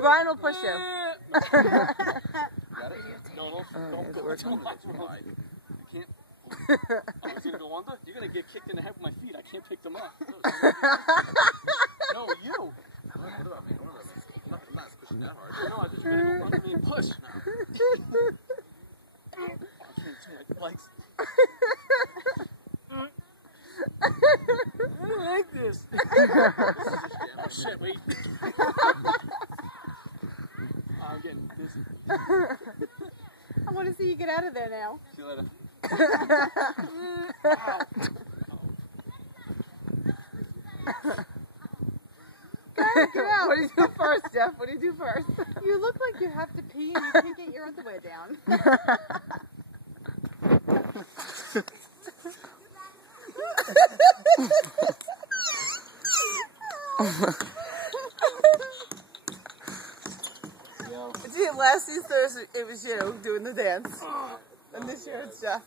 Brian will push you. Got it? No, don't go too wide. You can't. I was gonna go under. You're gonna get kicked in the head with my feet. I can't pick them up. No, you. I'm not pushing that hard. No, I just gonna go under me and push. I can't do my legs. I don't like this. Oh shit, wait. I'm getting dizzy. I want to see you get out of there now. See you later. Get out. What do you do first, Jeff? What do you do first? You look like you have to pee and you can't get your underwear down. See, last Easter it was you doing the dance. And this year it's Jeff.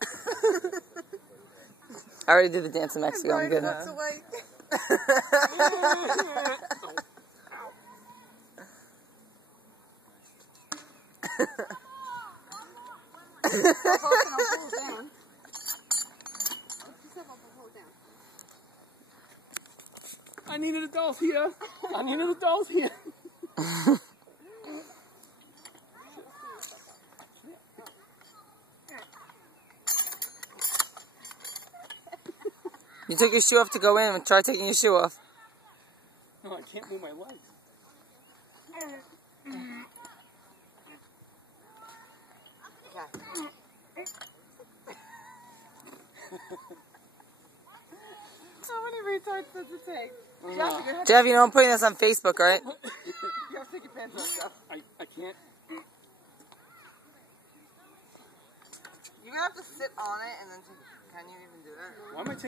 I already did the dance in Mexico. I'm good. Looks away. I need an adult here. I need an adult here. You took your shoe off to go in, and try taking your shoe off. No, I can't move my legs. How many retards does it take? Jeff, you know I'm putting this on Facebook, right? You have to take your pants off, Jeff. I can't. You're gonna have to sit on it and then can you even do that? Why am I taking